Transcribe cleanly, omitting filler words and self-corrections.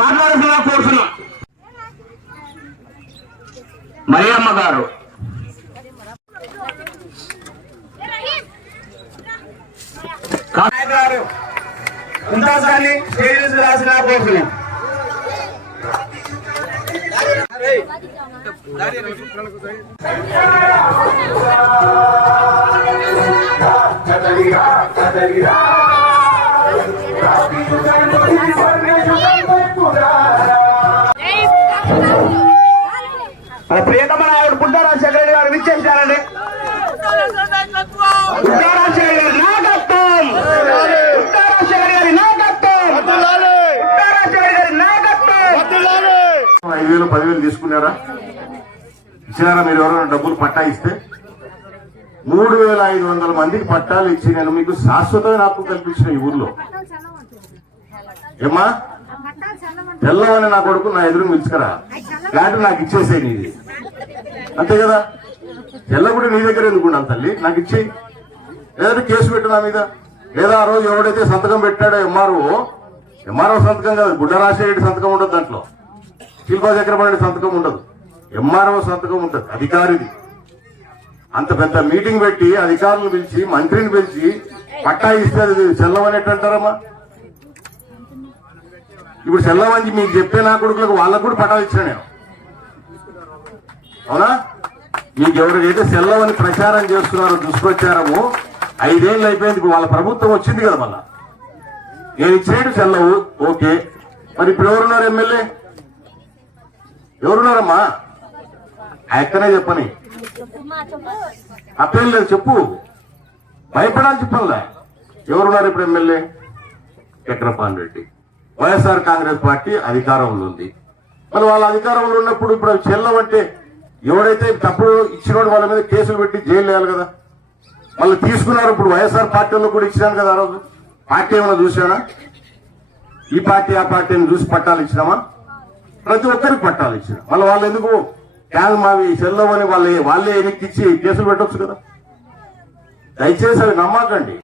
మాట్లాడుతున్నా కోరుతున్నా మరియమ్మ గారు ముంతాజ్ స్టేజ్ రాసిన కోరుతున్నాం. ప్రియతమ నాయకుడు పుట్టా రాజశేఖర రెడ్డి గారు విచ్చేశారండి. పుట్టా రాజశేఖర గారి నాయకత్వం, పుట్టా రాజశేఖర గారి నాయకత్వం, పుట్టా రాజశేఖర గారి నాయకత్వం. 5,000 10,000 తీసుకున్నారా? ఇచ్చినారా? మీరు ఎవరైనా డబ్బులు పట్టా ఇస్తే 3,500 మందికి పట్టాలు ఇచ్చి నేను మీకు శాశ్వతమైన హక్కు కల్పించిన ఈ ఊర్లో. ఏమ్మా తెల్లవని నా కొడుకు నా ఎదురు పిలుచుకరా, ఫ్లాట్ నాకు ఇచ్చేసే నీది, అంతే కదా? తెల్లగుడి నీ దగ్గర ఎందుకున్నాను తల్లి, నాకు ఇచ్చేయి. లేదంటే కేసు పెట్టు నా మీద. లేదా ఆ రోజు ఎవడైతే సంతకం పెట్టాడో ఎంఆర్ఓ సంతకం కాదు, బుడ్డ రాజశేఖర సంతకం ఉండదు, దాంట్లో శిల్పా చక్రపాణి సంతకం ఉండదు, ఎంఆర్ఓ సంతకం ఉంటుంది, అధికారిది. అంత పెద్ద మీటింగ్ పెట్టి అధికారులను పిలిచి మంత్రిని పిలిచి పట్టా ఇస్తే అది చెల్లవనేట్టు అంటారమ్మా. ఇప్పుడు చెల్లవని మీకు చెప్పే నా కొడుకులకు వాళ్ళకు కూడా పట్టాలు ఇచ్చిన నేను, అవునా? మీకు ఎవరికైతే సెల్లవని ప్రచారం చేస్తున్నారో దుష్ప్రచారము 5 ఏళ్ళు అయిపోయింది. వాళ్ళ ప్రభుత్వం వచ్చింది కదా, మళ్ళా నేను ఇచ్చేడు సెల్లవు, ఓకే. మరి ఇప్పుడు ఎవరున్నారు? ఎమ్మెల్యే ఎవరున్నారమ్మా? ఎక్కనే చెప్పని అప్పేం లేదు, చెప్పు, భయపడాలి చెప్పాలా. ఎవరున్నారు ఇప్పుడు ఎమ్మెల్యే? చక్రపాణి రెడ్డి. వైఎస్ఆర్ కాంగ్రెస్ పార్టీ అధికారంలో ఉంది. మరి వాళ్ళ అధికారంలో ఉన్నప్పుడు ఇప్పుడు చెల్లవంటే ఎవడైతే తప్పుడు ఇచ్చినోడు వాళ్ళ మీద కేసులు పెట్టి జైలు వేయాలి కదా. మళ్ళీ తీసుకున్నారు. ఇప్పుడు వైఎస్ఆర్ పార్టీలో కూడా ఇచ్చినాను కదా. ఆ రోజు పార్టీ ఏమైనా చూసానా? ఈ పార్టీ ఆ పార్టీని చూసి పట్టాలు ఇచ్చినామా? ప్రతి ఒక్కరికి పట్టాలు ఇచ్చిన. మళ్ళీ వాళ్ళు ఎందుకు కాదు మావి చెల్లవని వాళ్ళే ఎన్నికిచ్చి కేసులు పెట్టొచ్చు కదా. దయచేసి అవి నమ్మకండి.